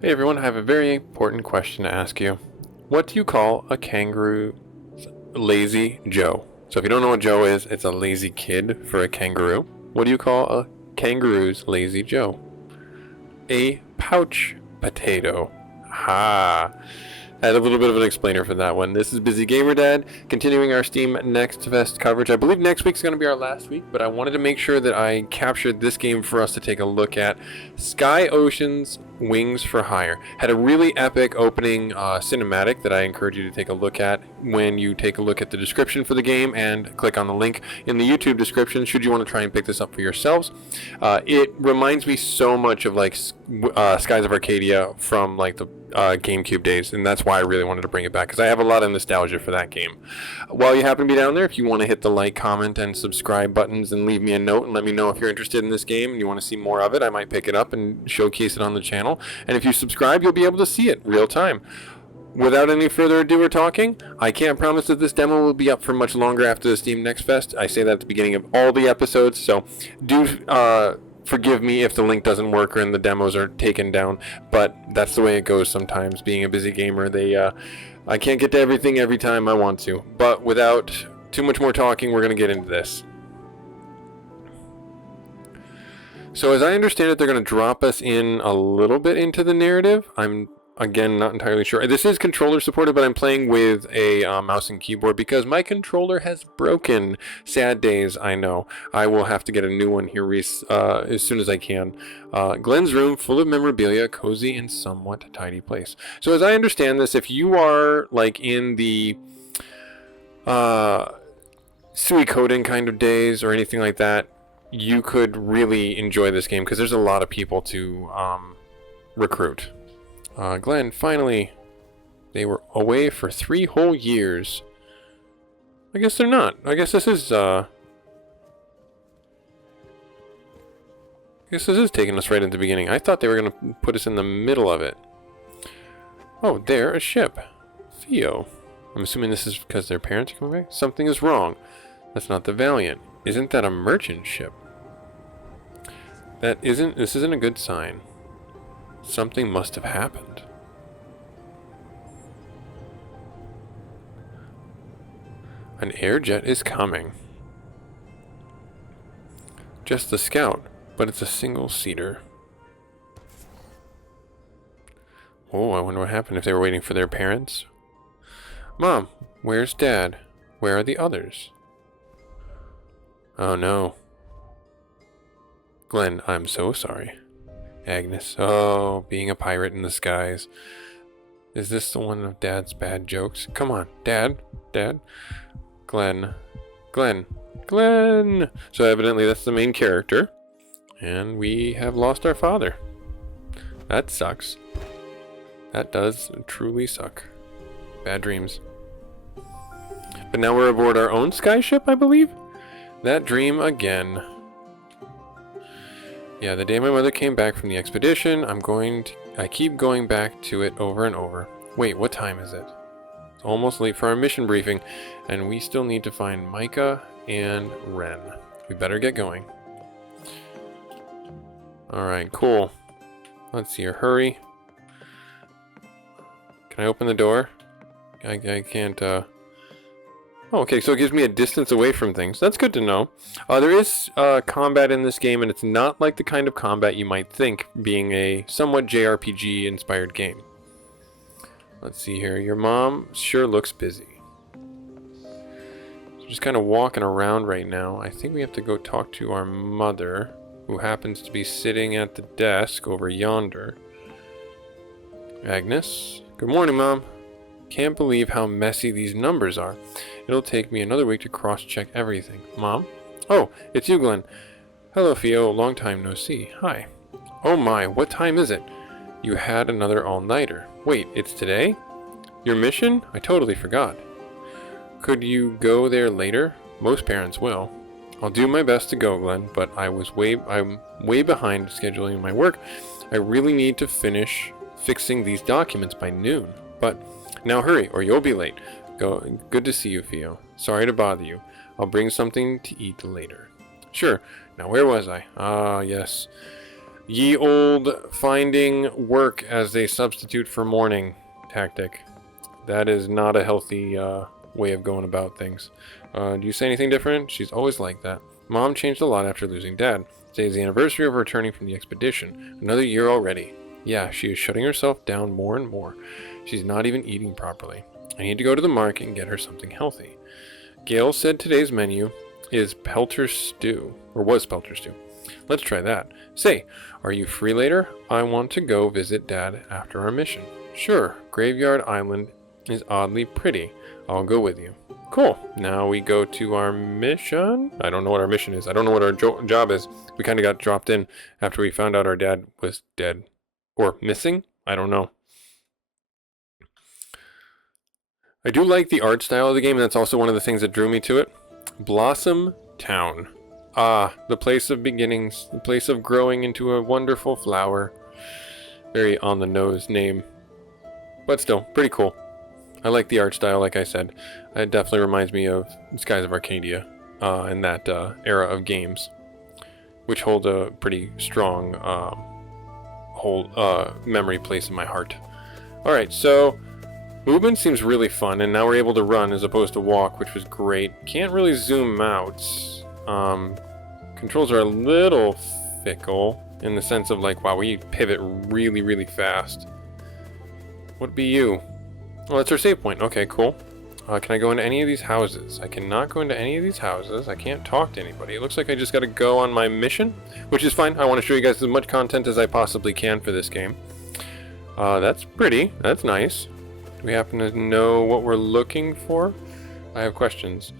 Hey everyone, I have a very important question to ask you. What do you call a kangaroo lazy Joe? So if you don't know what Joe is, it's a lazy kid for a kangaroo. What do you call a kangaroo's lazy Joe? A pouch potato. Ha! I had a little bit of an explainer for that one. This is Busy Gamer Dad, continuing our Steam Next Fest coverage. I believe next week's going to be our last week, but I wanted to make sure that I captured this game for us to take a look at. Skyoceans Wings for Hire had a really epic opening cinematic that I encourage you to take a look at when you take a look at the description for the game and click on the link in the YouTube description should you want to try and pick this up for yourselves. It reminds me so much of like Skies of Arcadia from like the GameCube days, and that's why I really wanted to bring it back because I have a lot of nostalgia for that game. While you happen to be down there, if you want to hit the like, comment, and subscribe buttons and leave me a note and let me know if you're interested in this game and you want to see more of it, I might pick it up and showcase it on the channel. And if you subscribe, you'll be able to see it real time. Without any further ado or talking, I can't promise that this demo will be up for much longer after the Steam Next Fest. I say that at the beginning of all the episodes, so do forgive me if the link doesn't work or and the demos are taken down, but that's the way it goes sometimes. Being a busy gamer, I can't get to everything every time I want to. But without too much more talking, we're going to get into this. So as I understand it, they're going to drop us in a little bit into the narrative. I'm again not entirely sure. This is controller supported, but I'm playing with a mouse and keyboard because my controller has broken. Sad days, I know. I will have to get a new one here as soon as I can. Glenn's room, full of memorabilia, cozy and somewhat tidy place. So as I understand this, if you are like in the Suikoden kind of days or anything like that, you could really enjoy this game because there's a lot of people to recruit. Glenn, finally, they were away for 3 whole years. I guess they're not. I guess this is taking us right at the beginning. I thought they were going to put us in the middle of it. Oh, there, a ship. Theo. I'm assuming this is because their parents are coming back? Something is wrong. That's not the Valiant. Isn't that a merchant ship? This isn't a good sign. Something must have happened. An air jet is coming. Just the Scout, but it's a single-seater. Oh, I wonder what happened if they were waiting for their parents. Mom, where's Dad? Where are the others? Oh no. Glenn, I'm so sorry. Agnes, oh, being a pirate in the skies. Is this the one of Dad's bad jokes? Come on, Dad. Glenn. So evidently that's the main character. And we have lost our father. That sucks. That does truly suck. Bad dreams. But now we're aboard our own skyship, I believe? That dream again. Yeah, the day my mother came back from the expedition, I keep going back to it over and over. Wait, what time is it? It's almost late for our mission briefing, and we still need to find Micah and Ren. We better get going. Alright, cool. Let's see her. Hurry. Can I open the door? I can't, Oh, okay, so it gives me a distance away from things. That's good to know. There is combat in this game, and it's not like the kind of combat you might think, being a somewhat JRPG-inspired game. Let's see here. Your mom sure looks busy. So just kind of walking around right now. I think we have to go talk to our mother, who happens to be sitting at the desk over yonder. Agnes? Good morning, Mom. Can't believe how messy these numbers are. It'll take me another week to cross-check everything. Mom? Oh, it's you, Glenn. Hello, Theo. Long time no see. Hi. Oh my, what time is it? You had another all-nighter. Wait, it's today? Your mission? I totally forgot. Could you go there later? Most parents will. I'll do my best to go, Glenn, but I'm way behind scheduling my work. I really need to finish fixing these documents by noon. But now hurry, or you'll be late. Good to see you, Theo. Sorry to bother you. I'll bring something to eat later. Sure. Now where was I? Ah, yes. Ye old finding work as a substitute for mourning tactic. That is not a healthy way of going about things. Do you say anything different? She's always like that. Mom changed a lot after losing Dad. Today is the anniversary of returning from the expedition. Another year already. Yeah, she is shutting herself down more and more. She's not even eating properly. I need to go to the market and get her something healthy. Gail said today's menu is Pelter Stew, or was Pelter Stew. Let's try that. Say, are you free later? I want to go visit Dad after our mission. Sure, Graveyard Island is oddly pretty. I'll go with you. Cool. Now we go to our mission. I don't know what our mission is. I don't know what our job is. We kind of got dropped in after we found out our dad was dead. Or missing? I don't know. I do like the art style of the game, and that's also one of the things that drew me to it. Blossom Town. Ah, the place of beginnings. The place of growing into a wonderful flower. Very on-the-nose name. But still, pretty cool. I like the art style, like I said. It definitely reminds me of Skies of Arcadia and that era of games, which hold a pretty strong memory place in my heart. Alright, so movement seems really fun, and now we're able to run as opposed to walk, which was great. Can't really zoom out. Controls are a little fickle in the sense of like, wow, we pivot really, really fast. What be you? Oh, that's our save point. Okay, cool. Can I go into any of these houses? I cannot go into any of these houses. I can't talk to anybody. It looks like I just got to go on my mission, which is fine. I want to show you guys as much content as I possibly can for this game. That's pretty. That's nice. Do we happen to know what we're looking for? I have questions.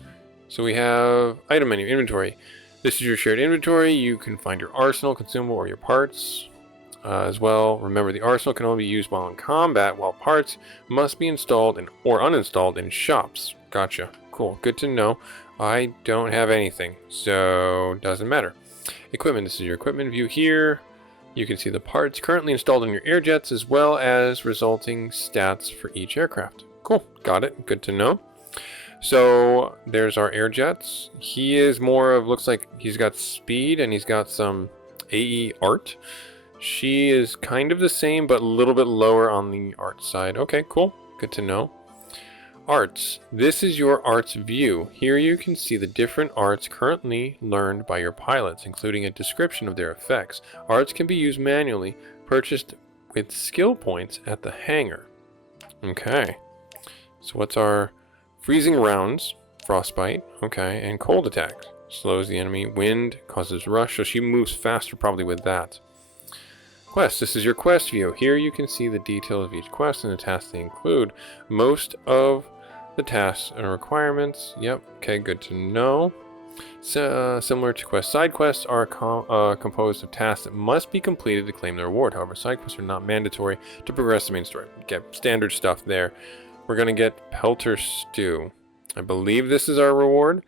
So we have item menu, inventory. This is your shared inventory. You can find your arsenal, consumable, or your parts. As well, remember the arsenal can only be used while in combat, while parts must be installed or uninstalled in shops. Gotcha. Cool. Good to know. I don't have anything, so doesn't matter. Equipment. This is your equipment view here. You can see the parts currently installed in your air jets as well as resulting stats for each aircraft. Cool. Got it. Good to know. So there's our air jets. He is more of, looks like he's got speed and he's got some AE art. She is kind of the same, but a little bit lower on the art side. Okay, cool. Good to know. Arts. This is your arts view. Here you can see the different arts currently learned by your pilots, including a description of their effects. Arts can be used manually, purchased with skill points at the hangar. Okay. So what's our freezing rounds? Frostbite. Okay. And cold attack. Slows the enemy. Wind causes rush, so she moves faster probably with that. Quest. This is your quest view. Here you can see the detail of each quest and the tasks they include. Most of the tasks and requirements. Yep. Okay, good to know. So, similar to quests. Side quests are composed of tasks that must be completed to claim their reward. However, side quests are not mandatory to progress the main story. Get standard stuff there. We're going to get Pelter Stew. I believe this is our reward.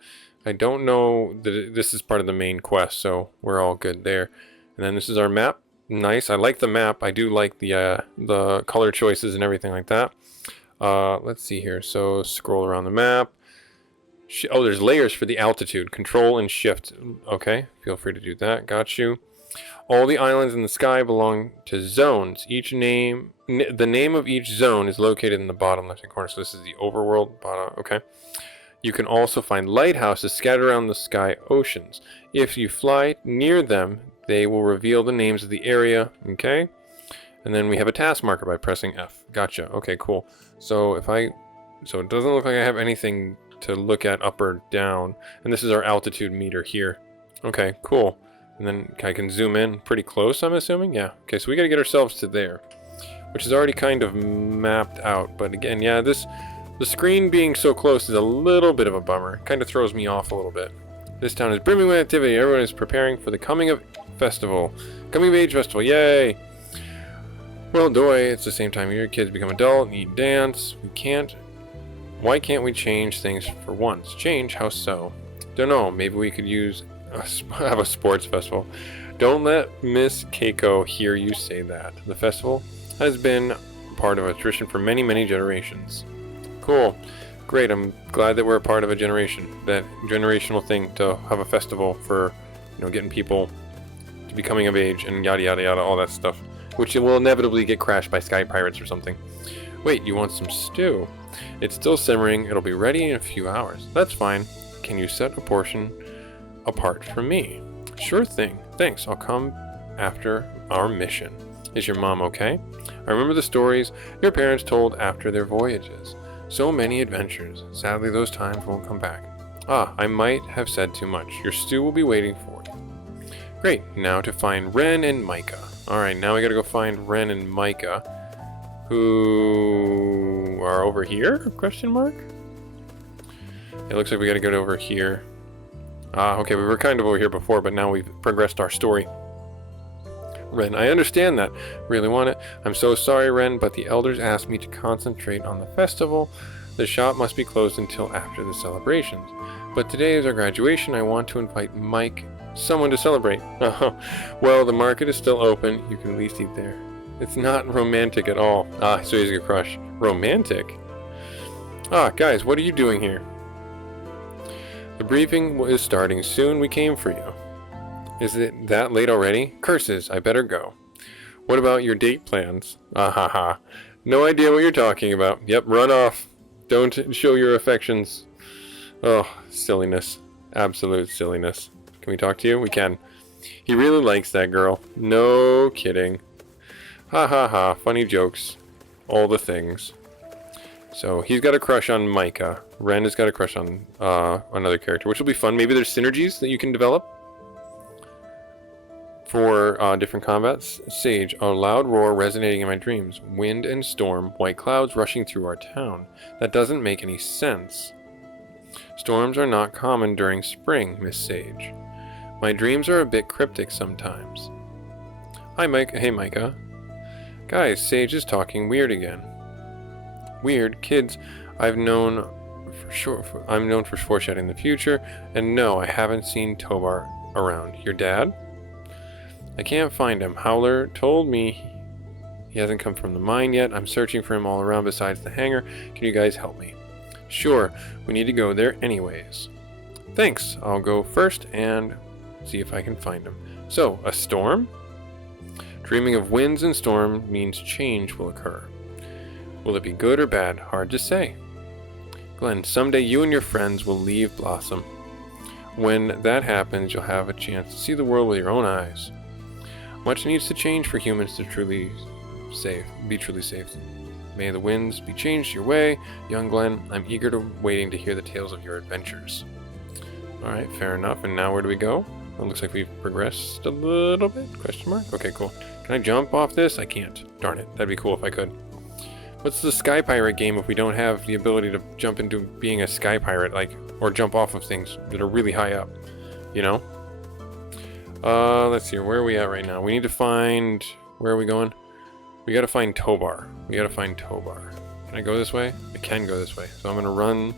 I don't know that this is part of the main quest, so we're all good there. And then this is our map. Nice. I like the map. I do like the color choices and everything like that. Let's see here. So scroll around the map. Oh, there's layers for the altitude. Control and shift. Okay. Feel free to do that. Got you. All the islands in the sky belong to zones. The name of each zone is located in the bottom left-hand corner. So this is the overworld. Bottom. Okay. You can also find lighthouses scattered around the sky oceans. If you fly near them, they will reveal the names of the area, okay? And then we have a task marker by pressing F. Gotcha. Okay, cool. So it doesn't look like I have anything to look at up or down. And this is our altitude meter here. Okay, cool. And then I can zoom in pretty close, I'm assuming? Yeah. Okay, so we got to get ourselves to there, which is already kind of mapped out. But again, yeah, the screen being so close is a little bit of a bummer. It kind of throws me off a little bit. This town is brimming with activity. Everyone is preparing for the coming of age festival. Yay! Well, doy, it's the same time of year. Kids become adult and eat, dance. Why can't we change things for once? Change? How so? Don't know. Maybe we could have a sports festival. Don't let Miss Keiko hear you say that. The festival has been part of a tradition for many, many generations. Cool. Great. I'm glad that we're a part of a generational thing to have a festival for, getting people to be coming of age and yada yada yada, all that stuff, which will inevitably get crashed by sky pirates or something. Wait, you want some stew? It's still simmering. It'll be ready in a few hours. That's fine. Can you set a portion apart for me? Sure thing. Thanks. I'll come after our mission. Is your mom okay? I remember the stories your parents told after their voyages. So many adventures. Sadly, those times won't come back. Ah, I might have said too much. Your stew will be waiting for you. Great. Now to find Ren and Micah. Alright, now we gotta go find Ren and Micah, who are over here? Question mark? It looks like we gotta go over here. Ah, okay, we were kind of over here before, but now we've progressed our story. Ren, I understand that. Really want it. I'm so sorry, Ren, but the elders asked me to concentrate on the festival. The shop must be closed until after the celebrations. But today is our graduation. I want to invite someone to celebrate. Oh, well, the market is still open. You can at least eat there. It's not romantic at all. Ah, so he's a crush. Romantic? Ah, guys, what are you doing here? The briefing is starting soon. We came for you. Is it that late already? Curses, I better go. What about your date plans? Ah ha ha. No idea what you're talking about. Yep, run off. Don't show your affections. Oh, silliness. Absolute silliness. Can we talk to you? We can. He really likes that girl. No kidding. Ha ha ha. Funny jokes. All the things. So he's got a crush on Micah. Ren has got a crush on another character, which will be fun. Maybe there's synergies that you can develop for different combats. Sage, a loud roar resonating in my dreams. Wind and storm, white clouds rushing through our town. That doesn't make any sense. Storms are not common during spring, Miss Sage. My dreams are a bit cryptic sometimes. Hi, Mike. Hey, Micah. Guys, Sage is talking weird again. Weird? Kids, I'm known for foreshadowing the future, and no, I haven't seen Tobar around. Your dad? I can't find him. Howler told me he hasn't come from the mine yet. I'm searching for him all around besides the hangar. Can you guys help me? Sure, we need to go there anyways. Thanks. I'll go first and see if I can find him. So, a storm? Dreaming of winds and storm means change will occur. Will it be good or bad? Hard to say. Glenn, someday you and your friends will leave Blossom. When that happens, you'll have a chance to see the world with your own eyes. Much needs to change for humans to be truly safe. May the winds be changed your way, young Glenn. I'm waiting to hear the tales of your adventures. Alright, fair enough. And now where do we go? It looks like we've progressed a little bit. Question mark? Okay, cool. Can I jump off this? I can't. Darn it. That'd be cool if I could. What's the Sky Pirate game if we don't have the ability to jump into being a Sky Pirate, or jump off of things that are really high up, you know? Let's see, where are we at right now? We need to find, where are we going? We gotta find Tobar. Can I go this way? I can go this way. So I'm gonna run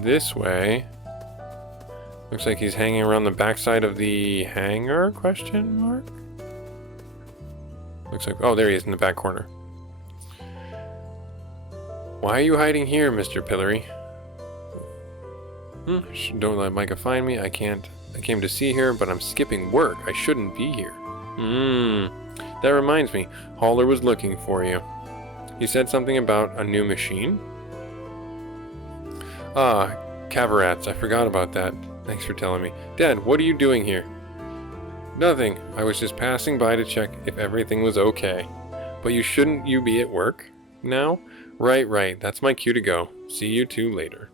this way. Looks like he's hanging around the backside of the hangar, question mark? Looks like, oh, there he is in the back corner. Why are you hiding here, Mr. Pillory? Don't let Micah find me. I came to see her, but I'm skipping work. I shouldn't be here. That reminds me. Hauler was looking for you. He said something about a new machine? Ah, Cavarats. I forgot about that. Thanks for telling me. Dad, what are you doing here? Nothing. I was just passing by to check if everything was okay. But shouldn't you be at work now? Right. That's my cue to go. See you two later.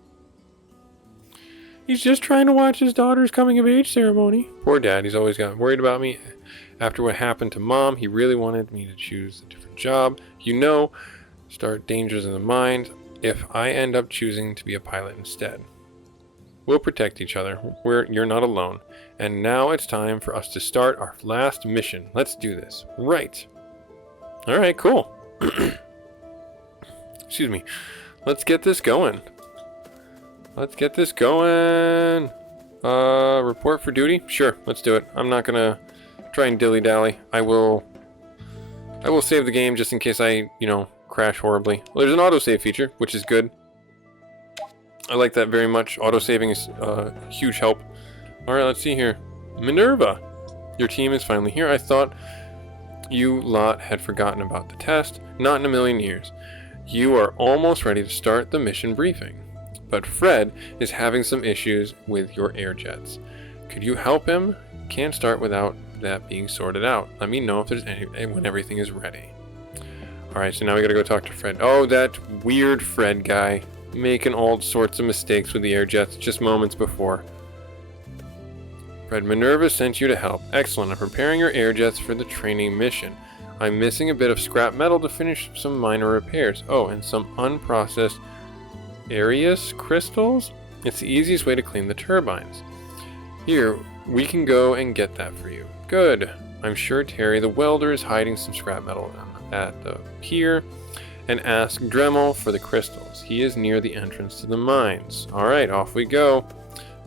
He's just trying to watch his daughter's coming of age ceremony. Poor Dad. He's always got worried about me. After what happened to Mom, he really wanted me to choose a different job. Start dangers in the mind if I end up choosing to be a pilot instead. We'll protect each other. You're not alone. And now it's time for us to start our last mission. Let's do this. Right. Alright, cool. Excuse me. Let's get this going. Report for duty? Sure, let's do it. I'm not gonna try and dilly-dally. I will save the game just in case I, crash horribly. Well, there's an autosave feature, which is good. I like that very much. Autosaving is huge help. Alright, let's see here. Minerva! Your team is finally here. I thought you lot had forgotten about the test. Not in a million years. You are almost ready to start the mission briefing. But Fred is having some issues with your air jets. Could you help him? Can't start without that being sorted out. Let me know if there's when everything is ready. Alright, so now we gotta go talk to Fred. Oh, that weird Fred guy. Making all sorts of mistakes with the air jets just moments before. Fred, Minerva sent you to help. Excellent. I'm preparing your air jets for the training mission. I'm missing a bit of scrap metal to finish some minor repairs. Oh, and some unprocessed Arius crystals? It's the easiest way to clean the turbines. Here, we can go and get that for you. Good. I'm sure Terry the welder is hiding some scrap metal at the pier. And ask Dremel for the crystals. He is near the entrance to the mines. Alright, off we go.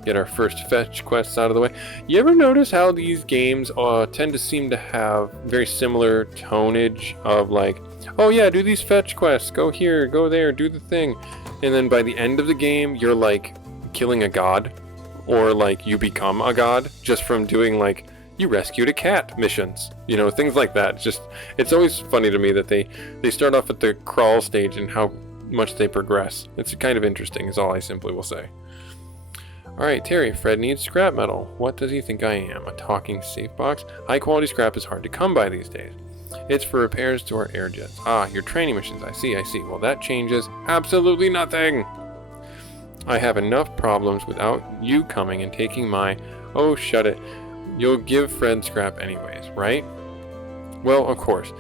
Get our first fetch quests out of the way. You ever notice how these games tend to seem to have very similar tonnage of like, oh yeah, do these fetch quests, go here, go there, do the thing. And then by the end of the game, you're like killing a god. Or like you become a god just from doing like, you rescued a cat missions. You know, things like that. Just, it's always funny to me that they start off at the crawl stage and how much they progress. It's kind of interesting is all I simply will say. Alright, Terry, Fred needs scrap metal. What does he think I am? A talking safe box? High quality scrap is hard to come by these days. It's for repairs to our air jets. Ah, your training missions. I see. Well, that changes absolutely nothing. I have enough problems without you coming and taking my... Oh, shut it. You'll give Fred scrap anyways, right? Well, of course.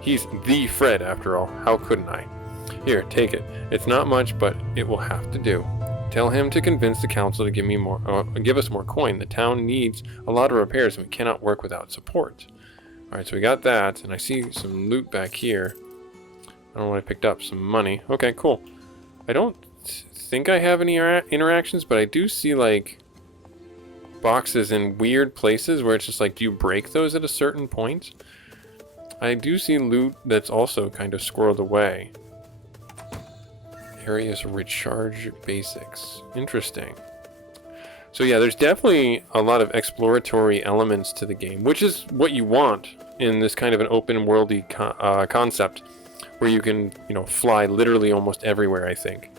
He's the Fred, after all. How couldn't I? Here, take it. It's not much, but it will have to do. Tell him to convince the council to give us more coin. The town needs a lot of repairs, and we cannot work without support. Alright, so we got that, and I see some loot back here. I don't know what I picked up. Some money. Okay, cool. I don't think I have any interactions, but I do see, like, boxes in weird places where it's just like, do you break those at a certain point? I do see loot that's also kind of squirreled away. Areas recharge basics. Interesting. So yeah, there's definitely a lot of exploratory elements to the game, which is what you want in this kind of an open worldy concept, where you can, you know, fly literally almost everywhere, I think.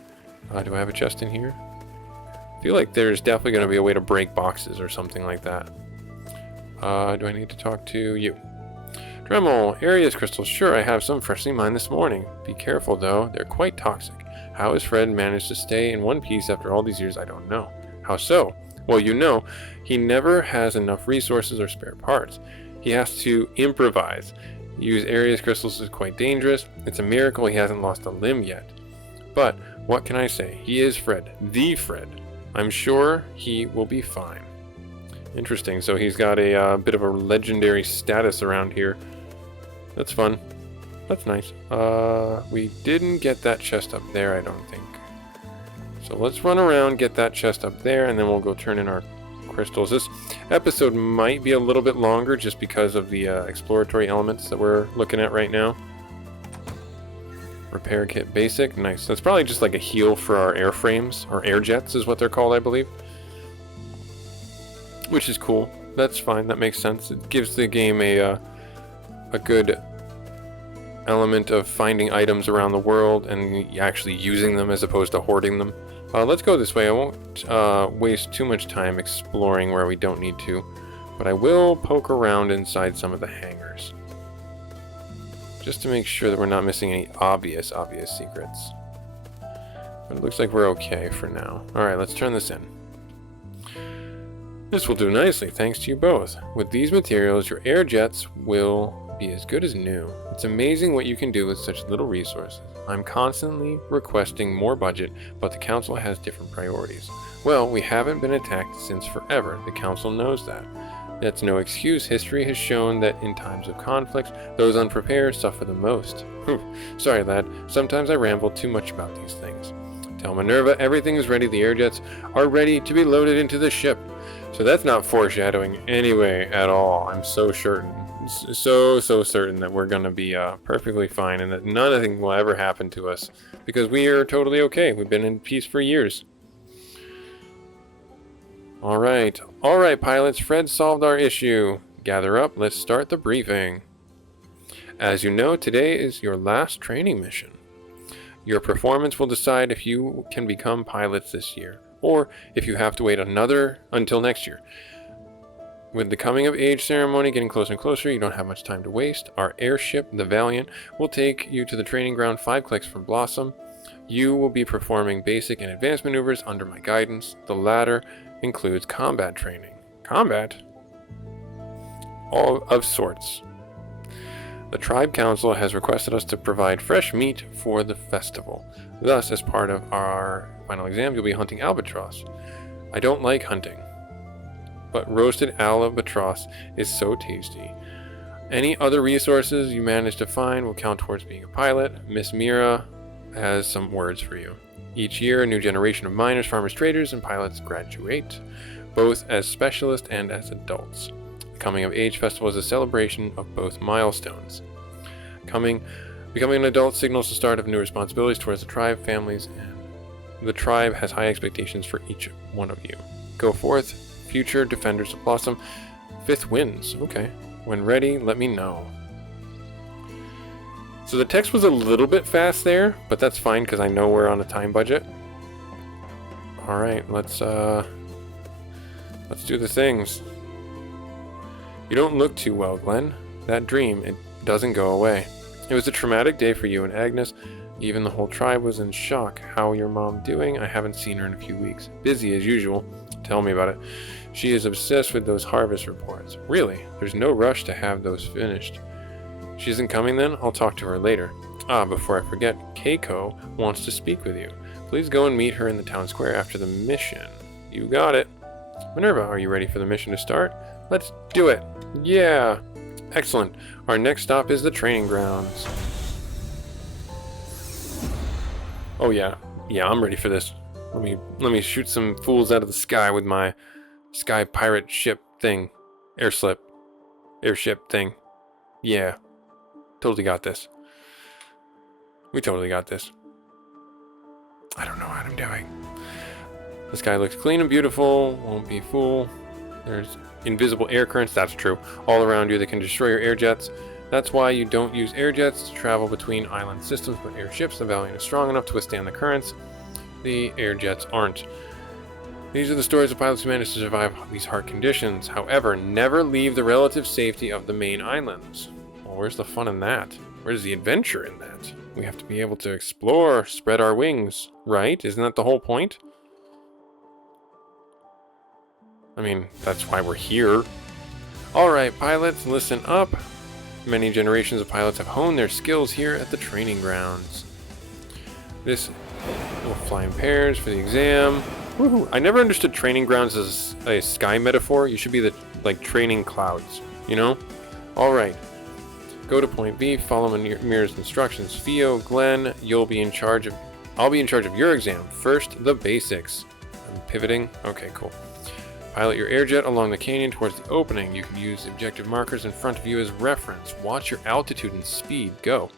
Do I have a chest in here? I feel like there's definitely going to be a way to break boxes or something like that. Do I need to talk to you? Dremel, Arius crystals. Sure, I have some freshly mined this morning. Be careful, though. They're quite toxic. How has Fred managed to stay in one piece after all these years? I don't know. How so? Well, you know, he never has enough resources or spare parts. He has to improvise. Use Arius crystals is quite dangerous. It's a miracle he hasn't lost a limb yet. But what can I say? He is Fred. The Fred. I'm sure he will be fine. Interesting. So he's got a bit of a legendary status around here. That's fun. That's nice. We didn't get that chest up there, I don't think. So let's run around, get that chest up there, and then we'll go turn in our crystals. This episode might be a little bit longer just because of the exploratory elements that we're looking at right now. Repair kit basic. Nice. That's probably just like a heal for our airframes, or air jets is what they're called, I believe. Which is cool. That's fine. That makes sense. It gives the game a good element of finding items around the world and actually using them as opposed to hoarding them. Let's go this way. I won't waste too much time exploring where we don't need to, but I will poke around inside some of the hangars. Just to make sure that we're not missing any obvious secrets. But it looks like we're okay for now. Alright, let's turn this in. This will do nicely, thanks to you both. With these materials, your air jets will be as good as new. It's amazing what you can do with such little resources. I'm constantly requesting more budget, but the council has different priorities. Well, we haven't been attacked since forever. The council knows that. That's no excuse. History has shown that in times of conflict, those unprepared suffer the most. Sorry, lad. Sometimes I ramble too much about these things. Tell Minerva everything is ready. The air jets are ready to be loaded into the ship. So that's not foreshadowing anyway at all. I'm so certain. So certain that we're going to be perfectly fine and that nothing will ever happen to us because we are totally okay. We've been in peace for years. Alright, pilots, Fred solved our issue. gather up, let's start the briefing. As you know, today is your last training mission. Your performance will decide if you can become pilots this year, or if you have to wait until next year. With the coming of age ceremony getting closer and closer, you don't have much time to waste. Our airship, the Valiant, will take you to the training ground 5 clicks from Blossom. You will be performing basic and advanced maneuvers under my guidance. The latter includes combat training. Combat? All of sorts. The Tribe Council has requested us to provide fresh meat for the festival. Thus, as part of our final exam, you'll be hunting albatross. I don't like hunting, but roasted albatross is so tasty. Any other resources you manage to find will count towards being a pilot. Miss Mira has some words for you. Each year, a new generation of miners, farmers, traders, and pilots graduate, both as specialists and as adults. The Coming of Age Festival is a celebration of both milestones. Becoming an adult signals the start of new responsibilities towards the tribe, families, and the tribe has high expectations for each one of you. Go forth, future defenders of Blossom. 5th wins. Okay. When ready, let me know. So the text was a little bit fast there, but that's fine because I know we're on a time budget. Alright, let's do the things. You don't look too well, Glenn. That dream, it doesn't go away. It was a traumatic day for you and Agnes. Even the whole tribe was in shock. How your mom doing? I haven't seen her in a few weeks. Busy as usual. Tell me about it. She is obsessed with those harvest reports. Really? There's no rush to have those finished. She isn't coming then? I'll talk to her later. Before I forget, Keiko wants to speak with you. Please go and meet her in the town square after the mission. You got it. Minerva, are you ready for the mission to start? Let's do it. Yeah. Excellent. Our next stop is the training grounds. Oh yeah. Yeah, I'm ready for this. Let me shoot some fools out of the sky with my sky pirate ship thing. Airship thing. Yeah. Totally got this. We totally got this. I don't know what I'm doing. The sky looks clean and beautiful. Won't be a fool. There's invisible air currents. That's true. All around you that can destroy your air jets. That's why you don't use air jets to travel between island systems, but airships. The Valiant is strong enough to withstand the currents. The air jets aren't. These are the stories of pilots who managed to survive these hard conditions. However, never leave the relative safety of the main islands. Well, where's the fun in that? Where's the adventure in that? We have to be able to explore, spread our wings, right? Isn't that the whole point? I mean, that's why we're here. Alright, pilots, listen up. Many generations of pilots have honed their skills here at the training grounds. This will fly in pairs for the exam. Woohoo! I never understood training grounds as a sky metaphor. You should be like training clouds, you know? Alright. Go to point B, follow Mira's instructions. Theo, Glenn, I'll be in charge of your exam. First, the basics. I'm pivoting. Okay, cool. Pilot your airjet along the canyon towards the opening. You can use objective markers in front of you as reference. Watch your altitude and speed. Go.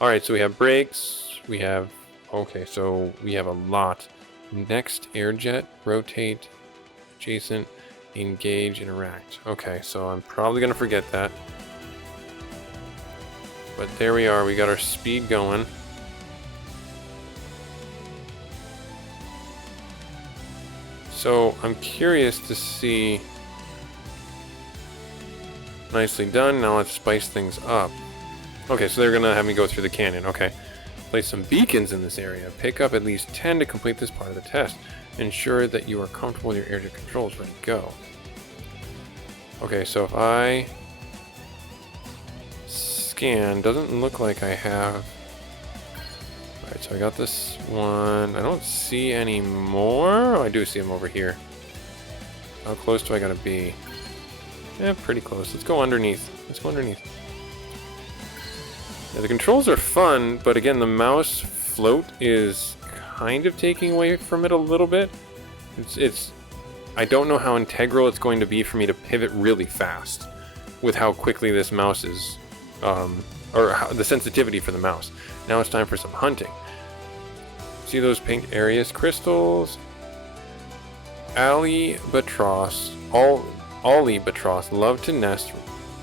Alright, so we have brakes. We have... Okay, so we have a lot. Next, airjet, rotate, adjacent, engage, interact. Okay, so I'm probably going to forget that. But there we are. We got our speed going. So I'm curious to see. Nicely done. Now let's spice things up. Okay, so they're gonna have me go through the canyon. Okay. Place some beacons in this area. Pick up at least 10 to complete this part of the test. Ensure that you are comfortable with your airjet controls. Ready to go. Okay, so if I scan, doesn't look like I have. Alright, so I got this one. I don't see any more. Oh, I do see them over here. How close do I gotta be? Yeah, pretty close. Let's go underneath. Let's go underneath. Yeah, the controls are fun, but again, the mouse float is kind of taking away from it a little bit. I don't know how integral it's going to be for me to pivot really fast with how quickly this mouse is, the sensitivity for the mouse. Now it's time for some hunting. See those pink Arius crystals? Albatross. All albatross love to nest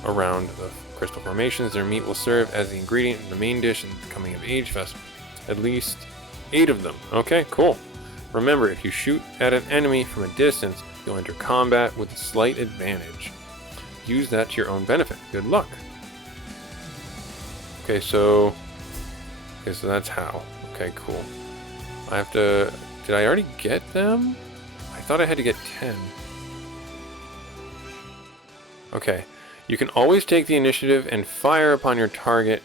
around the crystal formations. Their meat will serve as the ingredient in the main dish in the coming of age festival. At least 8 of them. Okay, cool. Remember, if you shoot at an enemy from a distance, you'll enter combat with a slight advantage. Use that to your own benefit. Good luck. Okay, so that's how. Okay, cool. I have to... Did I already get them? I thought I had to get 10. Okay. You can always take the initiative and fire upon your target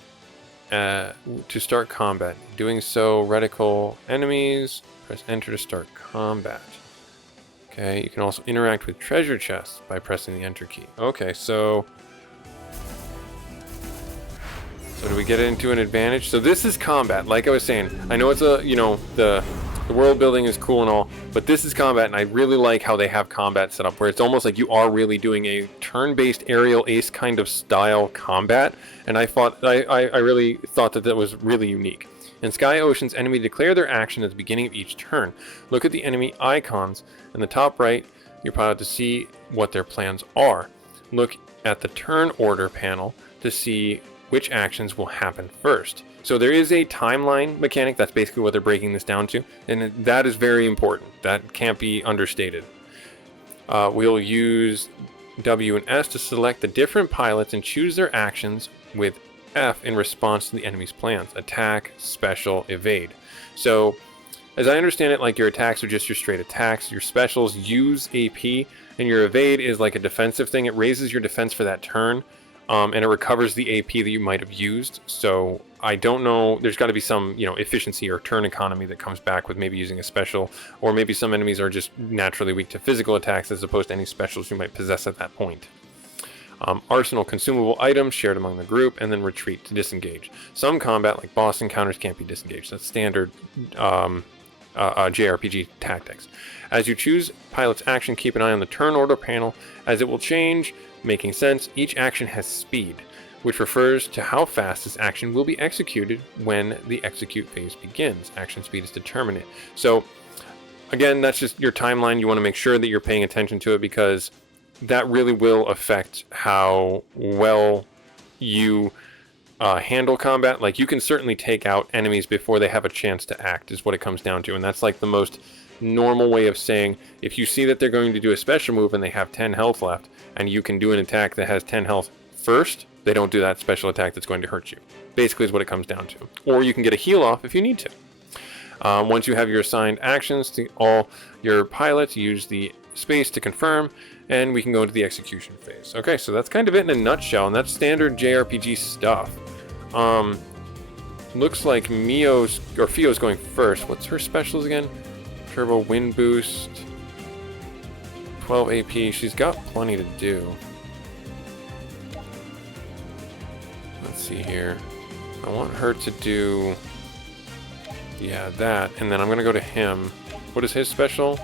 to start combat. Doing so, reticle enemies. Press enter to start combat. Okay, you can also interact with treasure chests by pressing the enter key. Okay, so do we get into an advantage? So this is combat, like I was saying. I know it's a, the world building is cool and all, but this is combat, and I really like how they have combat set up, where it's almost like you are really doing a turn-based aerial ace kind of style combat, and I really thought that was really unique. In Skyoceans, enemies declare their action at the beginning of each turn. Look at the enemy icons in the top right, your pilot, to see what their plans are. Look at the turn order panel to see which actions will happen first. So there is a timeline mechanic. That's basically what they're breaking this down to, and that is very important. That can't be understated. We'll use W and S to select the different pilots and choose their actions, with F in response to the enemy's plans. Attack, special, evade. So as I understand it, like, your attacks are just your straight attacks. Your specials use AP, and your evade is like a defensive thing. It raises your defense for that turn, and it recovers the AP that you might have used. So I don't know, there's got to be some, efficiency or turn economy that comes back with maybe using a special, or maybe some enemies are just naturally weak to physical attacks as opposed to any specials you might possess at that point. Arsenal consumable items shared among the group, and then retreat to disengage. Some combat, like boss encounters, can't be disengaged. That's standard JRPG tactics. As you choose pilot's action, keep an eye on the turn order panel, as it will change, making sense. Each action has speed, which refers to how fast this action will be executed when the execute phase begins. Action speed is determinate. So again, that's just your timeline. You want to make sure that you're paying attention to it, because that really will affect how well you handle combat. Like, you can certainly take out enemies before they have a chance to act, is what it comes down to. And that's like the most normal way of saying, if you see that they're going to do a special move and they have 10 health left, and you can do an attack that has 10 health first, they don't do that special attack that's going to hurt you. Basically is what it comes down to. Or you can get a heal off if you need to. Once you have your assigned actions to all your pilots, use the space to confirm, and we can go into the execution phase. Okay, so that's kind of it in a nutshell, and that's standard JRPG stuff. Looks like Fio's going first. What's her specials again? Turbo wind boost, 12 AP. She's got plenty to do. Let's see here. I want her to do, yeah, that, and then I'm gonna go to him. What is his special?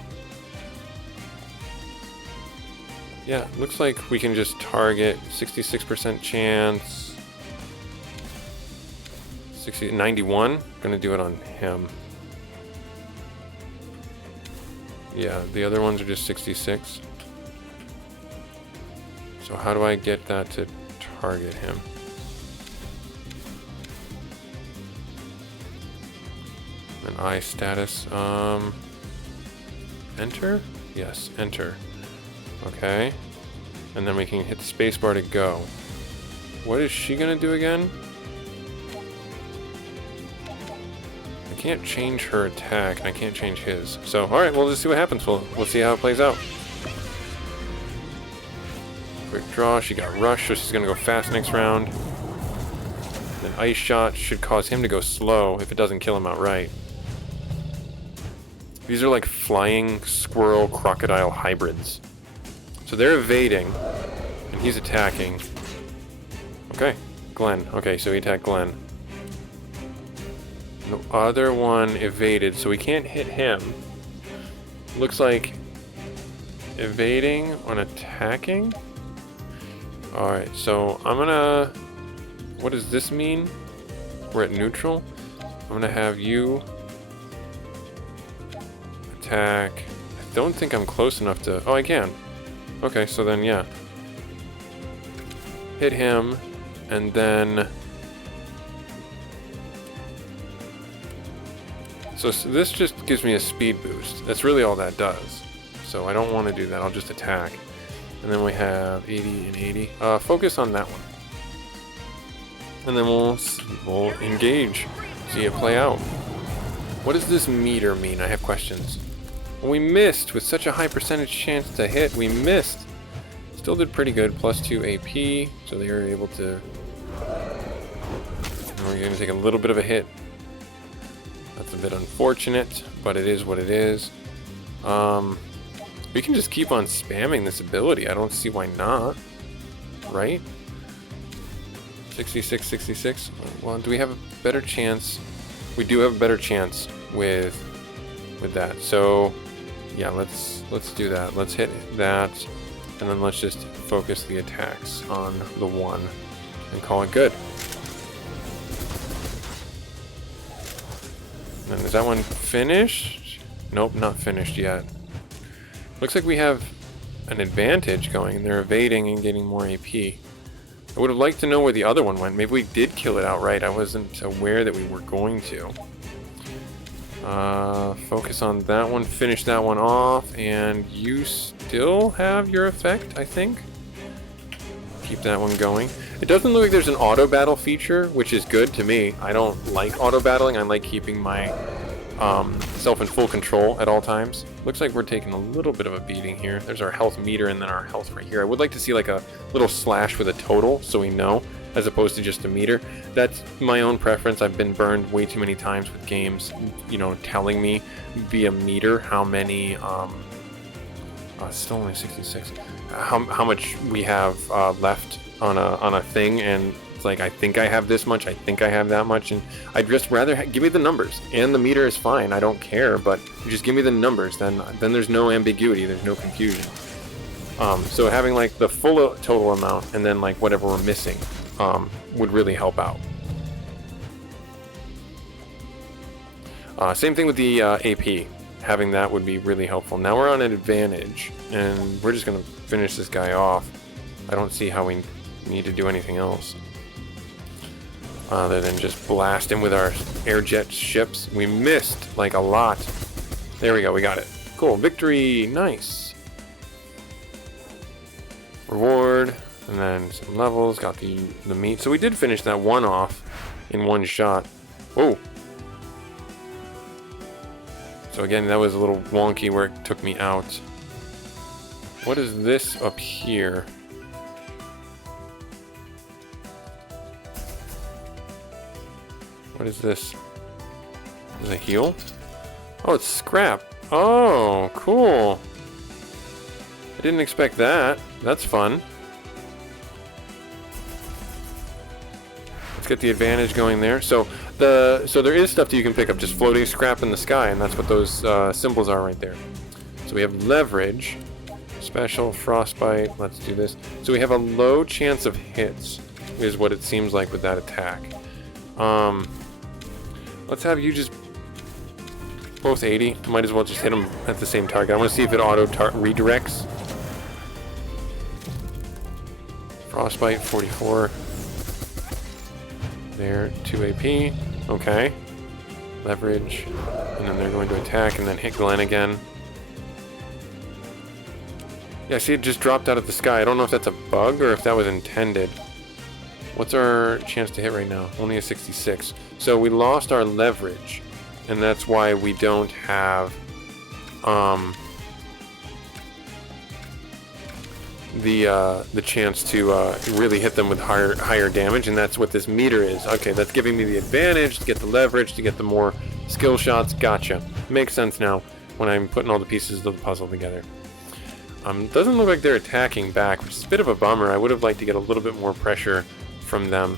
Yeah, looks like we can just target 66% chance. 91. Gonna do it on him. Yeah, the other ones are just 66. So how do I get that to target him? An eye status. Enter? Yes, enter. Okay. And then we can hit the spacebar to go. What is she gonna do again? I can't change her attack, and I can't change his. So, alright, we'll just see what happens. We'll see how it plays out. Quick draw, she got rushed, so she's gonna go fast next round. Then ice shot should cause him to go slow if it doesn't kill him outright. These are like flying squirrel crocodile hybrids. So they're evading, and he's attacking. Okay, Glenn. Okay, so he attacked Glenn. The other one evaded, so we can't hit him. Looks like evading on attacking? Alright, so I'm gonna... What does this mean? We're at neutral. I'm gonna have you attack. I don't think I'm close enough to... Oh, I can. Okay, so then, yeah. Hit him, and then... So this just gives me a speed boost. That's really all that does. So I don't want to do that. I'll just attack. And then we have 80 and 80. Focus on that one. And then we'll engage. See it play out. What does this meter mean? I have questions. Well, we missed with such a high percentage chance to hit. We missed. Still did pretty good. Plus 2 AP. So they were able to... We're going to take a little bit of a hit. That's a bit unfortunate, but it is what it is. We can just keep on spamming this ability. I don't see why not. Right? 66, 66. Well, do we have a better chance? We do have a better chance with that. So, yeah, let's do that. Let's hit that, and then let's just focus the attacks on the one and call it good. And is that one finished? Nope, not finished yet. Looks like we have an advantage going. They're evading and getting more AP. I would have liked to know where the other one went. Maybe we did kill it outright. I wasn't aware that we were going to. Focus on that one. Finish that one off. And you still have your effect, I think. Keep that one going. It doesn't look like there's an auto battle feature, which is good to me. I don't like auto battling. I like keeping my self in full control at all times. Looks like we're taking a little bit of a beating here. There's our health meter and then our health right here. I would like to see like a little slash with a total so we know, as opposed to just a meter. That's my own preference. I've been burned way too many times with games, you know, telling me via meter how many, still only 66, how much we have left on a thing, and it's like, I think I have this much, I think I have that much, and I'd just rather give me the numbers, and the meter is fine, I don't care, but just give me the numbers, then there's no ambiguity, there's no confusion. So having like the full total amount, and then like whatever we're missing, would really help out. Same thing with the AP. Having that would be really helpful. Now we're on an advantage, and we're just going to finish this guy off. I don't see how we need to do anything else other than just blast him with our air jet ships. We missed like a lot. There we go, we got it. Cool, victory, nice. Reward, and then some levels, got the meat. So we did finish that one off in one shot. Whoa. So again, that was a little wonky where it took me out. What is this up here? What is this? Is it a heal? Oh, it's scrap. Oh, cool. I didn't expect that. That's fun. Let's get the advantage going there. So there is stuff that you can pick up, just floating scrap in the sky, and that's what those symbols are right there. So we have leverage, special, frostbite. Let's do this. So we have a low chance of hits, is what it seems like with that attack. Let's have you just both 80. Might as well just hit them at the same target. I want to see if it auto redirects. Frostbite 44. There, 2 AP. Okay. Leverage. And then they're going to attack and then hit Glenn again. Yeah, see, it just dropped out of the sky. I don't know if that's a bug or if that was intended. What's our chance to hit right now? Only a 66. So we lost our leverage, and that's why we don't have the chance to really hit them with higher damage, and that's what this meter is. Okay, that's giving me the advantage to get the leverage, to get the more skill shots. Gotcha. Makes sense now when I'm putting all the pieces of the puzzle together. Doesn't look like they're attacking back, which is a bit of a bummer. I would have liked to get a little bit more pressure from them,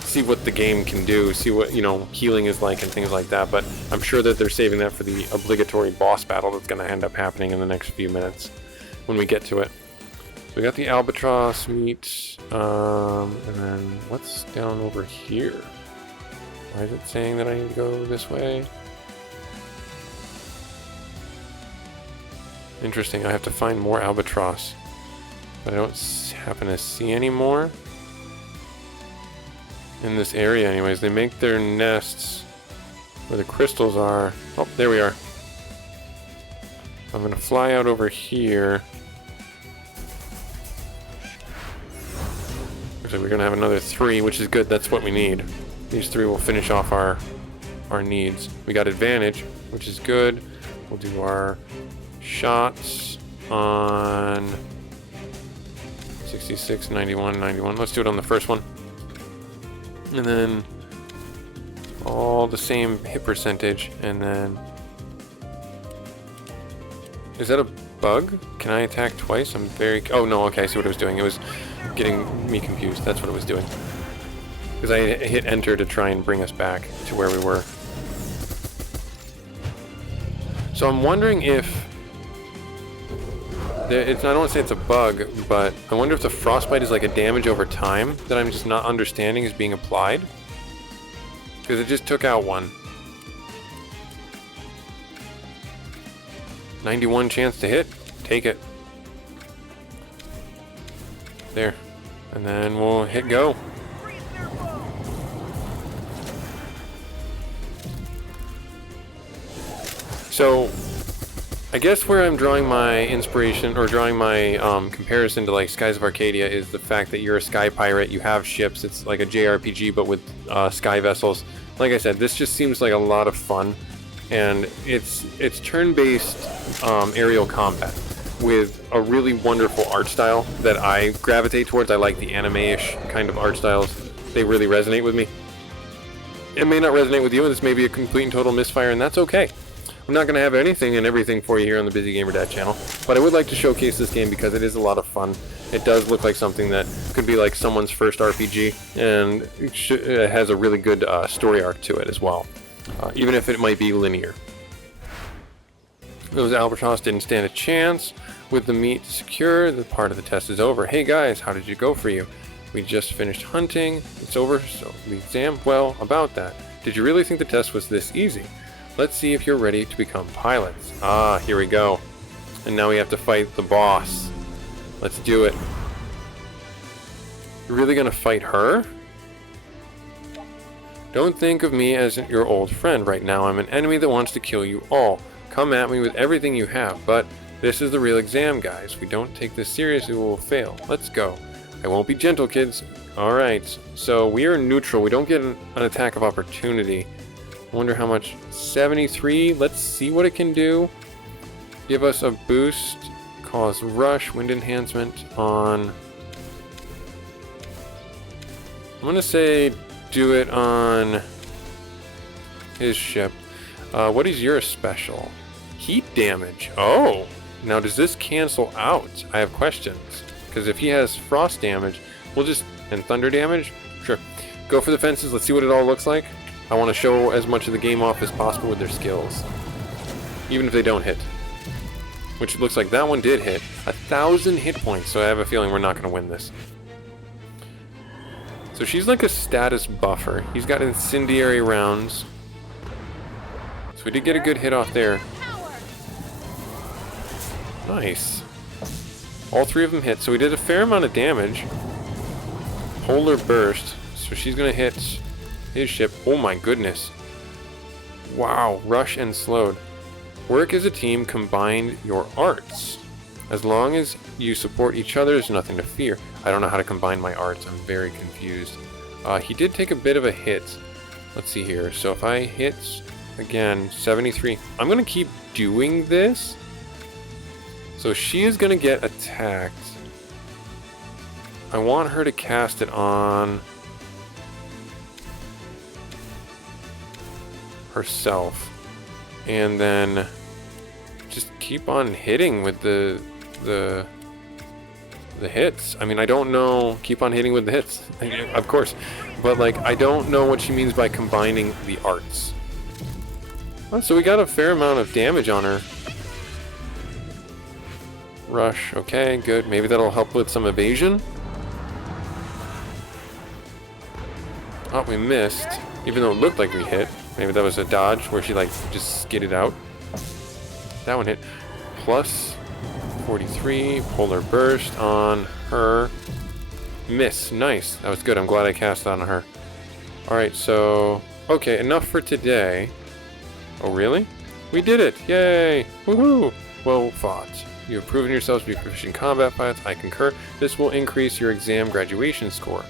see what the game can do, see what, you know, healing is like and things like that, but I'm sure that they're saving that for the obligatory boss battle that's going to end up happening in the next few minutes when we get to it. So we got the albatross meat, and then what's down over here? Why is it saying that I need to go this way? Interesting. I have to find more albatross. But I don't happen to see any more in this area anyways. They make their nests where the crystals are. Oh, there we are. I'm gonna fly out over here. Looks like we're gonna have another 3, which is good. That's what we need. These 3 will finish off our needs. We got advantage, which is good. We'll do our shots on 66, 91, 91. Let's do it on the first one. And then all the same hit percentage. And then... Is that a bug? Can I attack twice? I'm very... Oh, no, okay, I see what it was doing. It was getting me confused. That's what it was doing. Because I hit enter to try and bring us back to where we were. So I'm wondering if... I don't want to say it's a bug, but I wonder if the frostbite is like a damage over time that I'm just not understanding is being applied. Because it just took out one. 91 chance to hit. Take it. There. And then we'll hit go. So, I guess where I'm drawing my inspiration, or drawing my comparison to like Skies of Arcadia, is the fact that you're a sky pirate, you have ships, it's like a JRPG but with sky vessels. Like I said, this just seems like a lot of fun, and it's turn-based aerial combat with a really wonderful art style that I gravitate towards. I like the anime-ish kind of art styles. They really resonate with me. It may not resonate with you, and this may be a complete and total misfire, and that's okay. I'm not going to have anything and everything for you here on the Busy Gamer Dad channel, but I would like to showcase this game because it is a lot of fun. It does look like something that could be like someone's first RPG, and it has a really good story arc to it as well, even if it might be linear. Those albatross didn't stand a chance. With the meat secure, the part of the test is over. Hey guys, how did it go for you? We just finished hunting. It's over, so the exam, well, about that. Did you really think the test was this easy? Let's see if you're ready to become pilots. Ah, here we go. And now we have to fight the boss. Let's do it. You're really gonna fight her? Don't think of me as your old friend right now. I'm an enemy that wants to kill you all. Come at me with everything you have, but this is the real exam, guys. If we don't take this seriously, we will fail. Let's go. I won't be gentle, kids. Alright, so we are neutral. We don't get an attack of opportunity. Wonder how much. 73. Let's see what it can do. Give us a boost. Cause rush. Wind enhancement on... I'm gonna say do it on his ship. What is your special? Heat damage. Oh! Now does this cancel out? I have questions. Because if he has frost damage, we'll just... And thunder damage? Sure. Go for the fences. Let's see what it all looks like. I want to show as much of the game off as possible with their skills. Even if they don't hit. Which looks like that one did hit. 1,000 hit points, so I have a feeling we're not going to win this. So she's like a status buffer. He's got incendiary rounds. So we did get a good hit off there. Nice. All 3 of them hit, so we did a fair amount of damage. Polar burst. So she's going to hit... his ship. Oh my goodness. Wow. Rush and slowed. Work as a team. Combine your arts. As long as you support each other, there's nothing to fear. I don't know how to combine my arts. I'm very confused. He did take a bit of a hit. Let's see here. So if I hit again, 73. I'm going to keep doing this. So she is going to get attacked. I want her to cast it on... herself, and then just keep on hitting with the hits. I mean, I don't know. Keep on hitting with the hits, of course, but like I don't know what she means by combining the arts. Oh, so we got a fair amount of damage on her. Rush, okay, good. Maybe that'll help with some evasion. Oh, we missed, even though it looked like we hit. Maybe that was a dodge where she like just skidded out. That one hit. Plus 43, Polar Burst on her. Miss. Nice. That was good. I'm glad I cast on her. Alright, so... Okay, enough for today. Oh, really? We did it! Yay! Woohoo! Well fought. You have proven yourselves to be proficient in combat fights. I concur. This will increase your exam graduation score.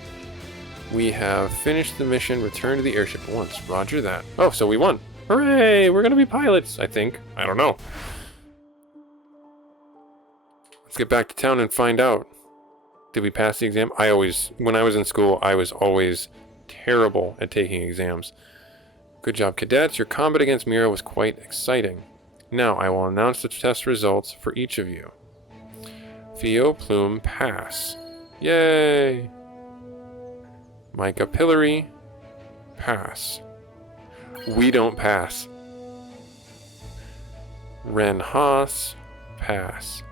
We have finished the mission. Return to the airship at once. Roger that. Oh, so we won. Hooray! We're gonna be pilots, I think. I don't know. Let's get back to town and find out. Did we pass the exam? When I was in school, I was always terrible at taking exams. Good job, cadets. Your combat against Mira was quite exciting. Now, I will announce the test results for each of you. Theo Plume, pass. Yay! Micah Pillory, pass. We don't pass. Ren Haas, pass.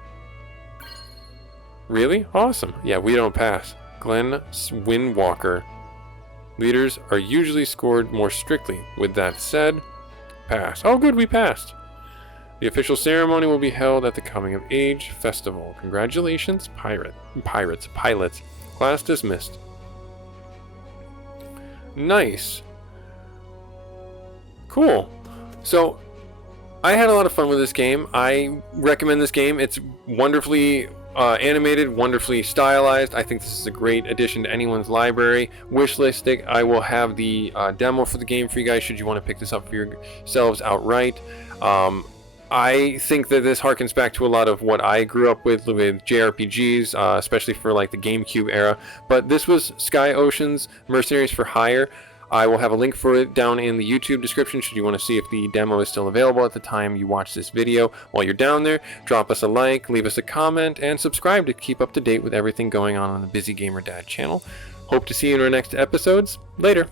Really? Awesome. Yeah, we don't pass. Glenn Windwalker. Leaders are usually scored more strictly. With that said, pass. Oh good, we passed. The official ceremony will be held at the Coming of Age Festival. Congratulations, pilots. Class dismissed. Nice. Cool. So, I had a lot of fun with this game. I recommend this game. It's wonderfully animated, wonderfully stylized. I think this is a great addition to anyone's library. Wishlistic. I will have the demo for the game for you guys should you want to pick this up for yourselves outright. I think that this harkens back to a lot of what I grew up with JRPGs, especially for like the GameCube era. But this was Skyoceans Mercenaries for Hire. I will have a link for it down in the YouTube description should you want to see if the demo is still available at the time you watch this video. While you're down there, drop us a like, leave us a comment, and subscribe to keep up to date with everything going on the Busy Gamer Dad channel. Hope to see you in our next episodes. Later.